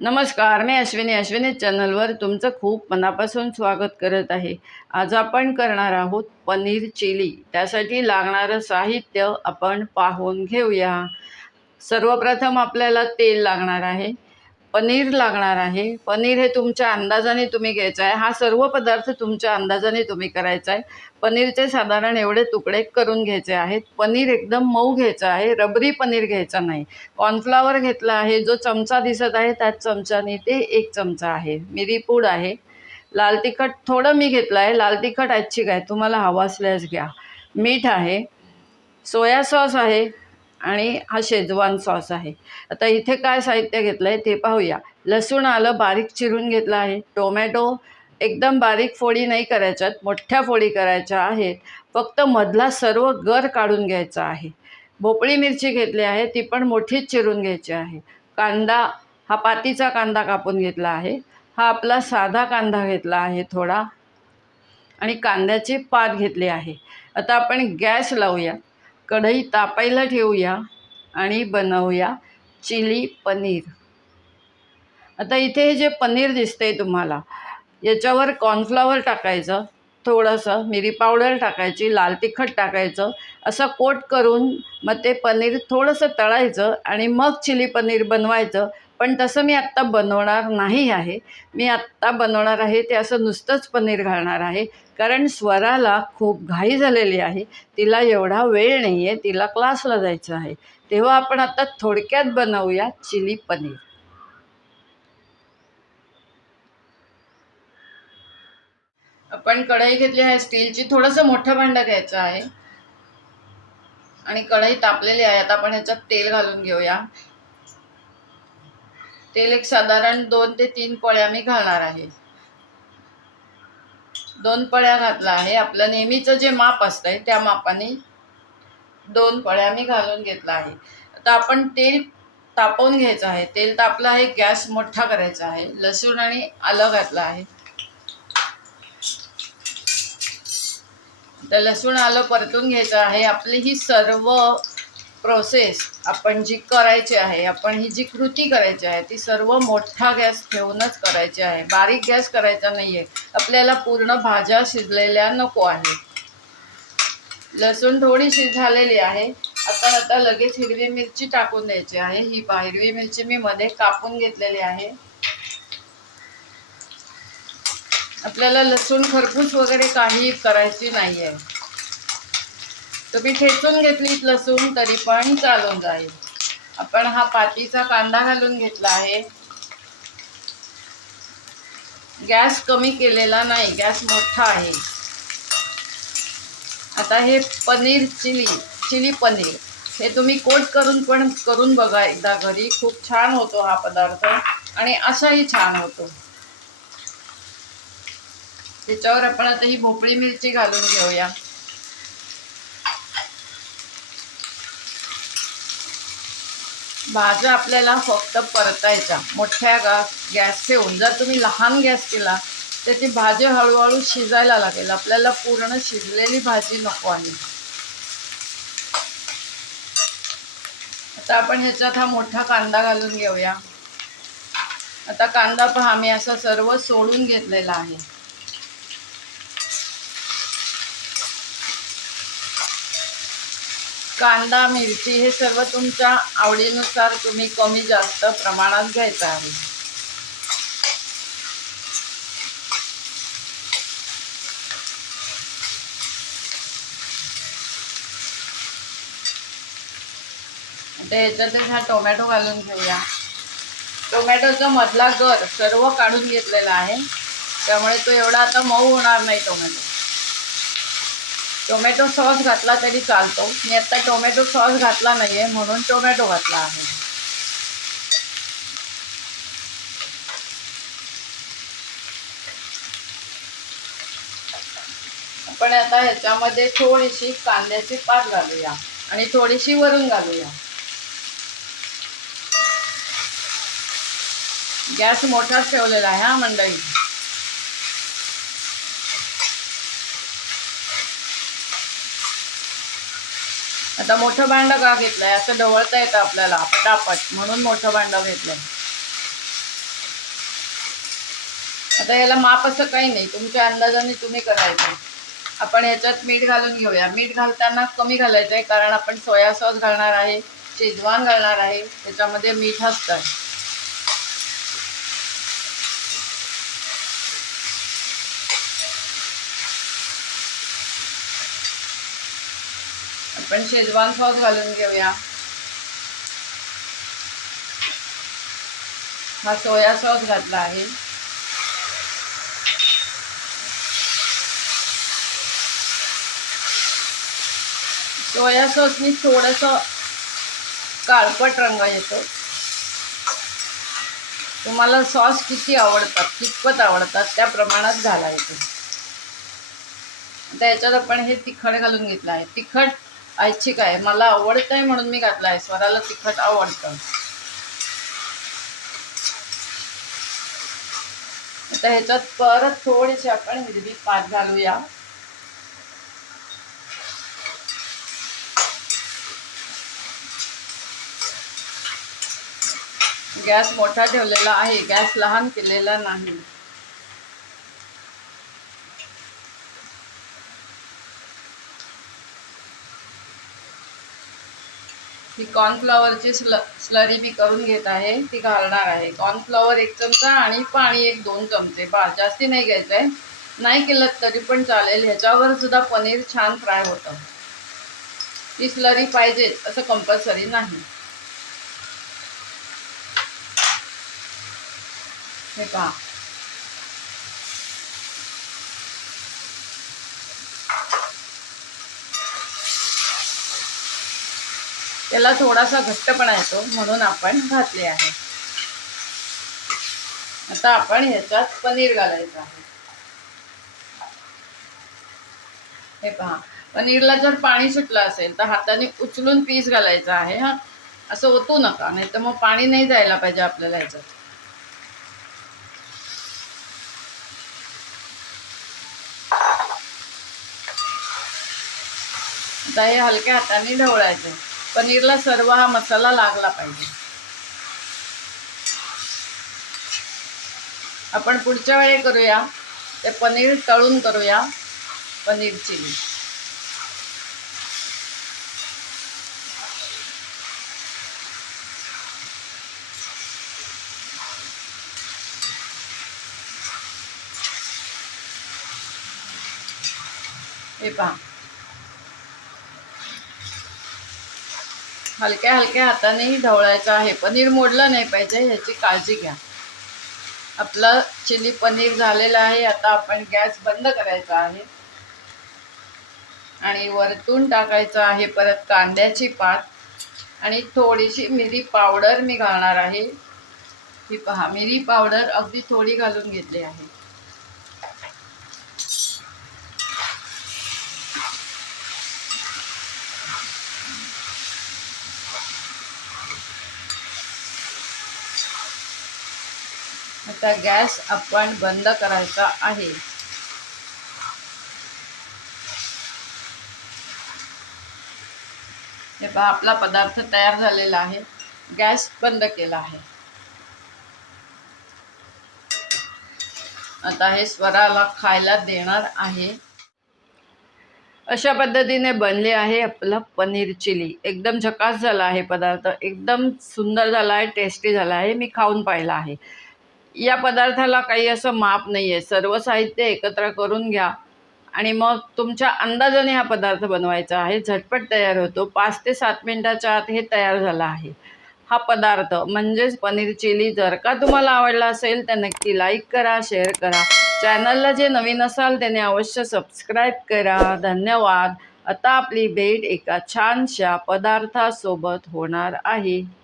नमस्कार मी अश्विनी. अश्विनी चॅनलवर तुमचं खूप मनापासून स्वागत करत आहे. आज आपण करणार आहोत पनीर चिली. त्यासाठी लागणारं साहित्य आपण पाहून घेऊया. सर्वप्रथम आपल्याला तेल लागणार आहे. पनीर लागणार आहे. पनीर हे तुमच्या अंदाजाने तुम्ही घ्यायचं आहे. हा सर्व पदार्थ तुमच्या अंदाजाने तुम्ही करायचा आहे. पनीरचे साधारण एवढे तुकडे करून घ्यायचे आहेत. पनीर एकदम मऊ घ्यायचं आहे. रबरी पनीर घ्यायचं नाही. कॉर्नफ्लावर घेतला आहे. जो चमचा दिसत आहे त्याच चमच्याने ते एक चमचा आहे. मिरी पूड आहे. लाल तिखट थोडं मी घेतलं आहे. लाल तिखट ऐच्छिक आहे तुम्हाला हवा असल्यास घ्या. मीठ आहे. सोया सॉस आहे. आणि हा शेजवान सॉस आहे. आता इथे काय साहित्य घेतलं आहे ते पाहूया. लसूण आलं बारीक चिरून घेतलं आहे. टोमॅटो एकदम बारीक फोडी नाही करायच्यात मोठ्या फोडी करायच्या आहेत. फक्त मधला सर्व गर काढून घ्यायचा आहे. भोपळी मिरची घेतली आहे ती पण मोठीच चिरून घ्यायची आहे. कांदा हा पातीचा कांदा कापून घेतला आहे. हा आपला साधा कांदा घेतला आहे थोडा. आणि कांद्याची पात घेतली आहे. आता आपण गॅस लावूया. कढई तापायला ठेवूया आणि बनवूया चिली पनीर. आता इथे हे जे पनीर दिसतंय तुम्हाला याच्यावर कॉर्नफ्लॉवर टाकायचं थोडंसं मिरी पावडर टाकायची लाल तिखट टाकायचं असं कोट करून मग ते पनीर थोडंसं तळायचं आणि मग चिली पनीर बनवायचं. पण तसं मी आत्ता बनवणार नाही आहे. मी आत्ता बनवणार आहे ते असं नुसतंच पनीर घालणार आहे. कारण स्वराला खूप घाई झालेली आहे. तिला एवढा वेळ नाही आहे तिला क्लासला जायचं आहे. तेव्हा आपण आता थोडक्यात बनवूया चिली पनीर. आपण कढई घेतली आहे स्टीलची. थोडंसं मोठं भांडं घ्यायचं आहे. आणि कढई तापलेली आहे. आता आपण ह्याच्यात तेल घालून घेऊया. तेल एक साधारण दोन ते तीन पळ्या मी घालणार आहे. दोन पळ्या घातला आहे. आपलं नेहमीचं जे माप असतंय त्या मापाने दोन पळ्या मी घालून घेतला आहे. आता आपण तेल तापवून घ्यायचं आहे. तेल तापलं आहे गॅस मोठा करायचा आहे. लसूण आणि आलं घातलं आहे. तर लसूण आलं परतून घ्यायचं आहे. आपली ही सर्व प्रोसेस आपण जी करायची आहे आपण ही जी कृती करायची आहे ती सर्व मोठा गॅस ठेवूनच करायची आहे. बारीक गॅस करायचा नाही आहे आपल्याला पूर्ण भाज्या शिजलेल्या नको आहे लसूण थोडीशी झालेली आहे. आता आता लगेच हिरवी मिरची टाकून द्यायची आहे. ही हिरवी मिरची मी मध्ये कापून घेतलेली आहे. आपल्याला लसूण खरपूस वगैरे काही करायची नाही आहे तुम्ही ठेचून घेतलीत लसूण तरी पण चालून जाईल. आपण हा पातीचा कांदा घालून घेतला आहे. गॅस कमी केलेला नाही गॅस मोठा आहे. आता हे पनीर चिली चिली पनीर हे तुम्ही कोट करून पण करून बघा एकदा घरी. खूप छान होतो हा पदार्थ आणि असाही छान होतो. त्याच्यावर आपण आता ही भोपळी मिरची घालून घेऊया. भाज्या आपल्याला फक्त परतायच्या. मोठ्या गा गॅस ठेवून. जर तुम्ही लहान गॅस केला तर ती भाजी हळूहळू शिजायला लागेल. आपल्याला पूर्ण शिजलेली भाजी नको आहे. आता आपण ह्याच्यात हा मोठा कांदा घालून घेऊया. आता कांदा पहा मी असा सर्व सोडून घेतलेला आहे. कांदा मिरची हे सर्व तुमच्या आवडीनुसार तुम्ही कमी जास्त प्रमाणात घ्यायचं आहे. आता ह्याच्यातच हा टोमॅटो घालून घेऊया. टोमॅटोचा मधला गर सर्व काढून घेतलेला आहे. त्यामुळे तो एवढा आता मऊ होणार नाही टोमॅटो. टोमॅटो सॉस घातला तरी चालतो. मी आता टोमॅटो सॉस घातला नाही आहे म्हणून टोमॅटो घातला आहे. आपण आता ह्याच्यामध्ये थोडीशी कांद्याची पात घालूया आणि थोडीशी वरून घालूया. गॅस मोठाच ठेवलेला आहे हा मंडळी. आता मोठं भांडं का घेतलं असं ढवळता येतं आपल्याला पटापट. म्हणून मोठं भांडं घेतलंय. आता याला माप असं काही नाही. तुमच्या अंदाजाने तुम्ही करायचं. आपण ह्याच्यात मीठ घालून घेऊया. मीठ घालताना कमी घालायचं आहे कारण आपण सोया सॉस घालणार आहे शेजवान घालणार आहे. त्याच्यामध्ये मीठ असतं. आपण शेजवान सॉस घालून घेऊया. हा सोया सॉस घातला आहे. सोया सॉसनी थोडंसं काळपट रंग येतो. तुम्हाला सॉस किती आवडतात कितपत आवडतात त्या प्रमाणात घालायचं. आता याच्यात आपण हे तिखट घालून घेतलं आहे. तिखट ऐच्छिक आहे. मला आवडत आहे म्हणून मी घातलं आहे. स्वराला तिखट आवडतं. आता ह्याच्यात परत थोडीशी आपण हिरवी पात घालूया. गॅस मोठा ठेवलेला आहे. गॅस लहान केलेला नाही. ही कॉर्नफ्लॉवरची स्ल स्लरी मी करून घेत आहे ती घालणार आहे. कॉर्नफ्लॉवर एक चमचा आणि पाणी एक दोन चमचे. बा जास्ती नाही घ्यायचं आहे नाही केलं तरी पण चालेल. ह्याच्यावर सुद्धा पनीर छान फ्राय होतं. ती स्लरी पाहिजेच असं कंपल्सरी नाही. हे पहा. त्याला थोडासा घट्टपणा येतो म्हणून आपण घातले आहे. आता आपण ह्याच्यात पनीर घालायचं आहे. हे पहा पनीरला जर पाणी सुटलं असेल तर हाताने उचलून पीस घालायचं आहे हा. असं ओतू नका नाही तर मग पाणी नाही जायला पाहिजे आपल्याला ह्याच्यात. आता हे हलक्या हाताने ढवळायचं. पनीरला सर्व हा मसाला लागला पाहिजे. आपण पुढच्या वेळी करूया. ते पनीर तळून करूया. पनीर चिली. हे पहा. हलक्या हलक्या हातानेही ढवळायचं आहे. पनीर मोडलं नाही पाहिजे ह्याची काळजी घ्या. आपलं चिली पनीर झालेलं आहे आता आपण गॅस बंद करायचा आहे. आणि वरतून टाकायचं आहे परत कांद्याची पात. आणि थोडीशी मिरी पावडर मी घालणार आहे. ही पहा मिरी पावडर अगदी थोडी घालून घेतली आहे. आता गॅस आपण बंद करायचा आहे. हे पहा आपला पदार्थ तयार झालेला आहे. गॅस बंद केला आहे. आता हे स्वराला खायला देणार आहे. अशा पद्धतीने बनले आहे आपलं पनीर चिली. एकदम झकास झाला आहे पदार्थ. एकदम सुंदर झाला आहे टेस्टी झाला आहे. मी खाऊन पाहिला आहे. या पदार्थाला काही असं माप नाही आहे सर्व साहित्य एकत्र करून घ्या. आणि मग तुमच्या अंदाजाने हा पदार्थ बनवायचा आहे. झटपट तयार होतो. पाच ते सात मिनटाच्या आत हे तयार झाला आहे. हा पदार्थ म्हणजेच पनीर चिली. जर का तुम्हाला आवडला असेल तर नक्की लाईक करा शेअर करा. चॅनलला जे नवीन असाल त्याने अवश्य सबस्क्राईब करा. धन्यवाद. आता आपली भेट एका छानशा पदार्थासोबत होणार आहे.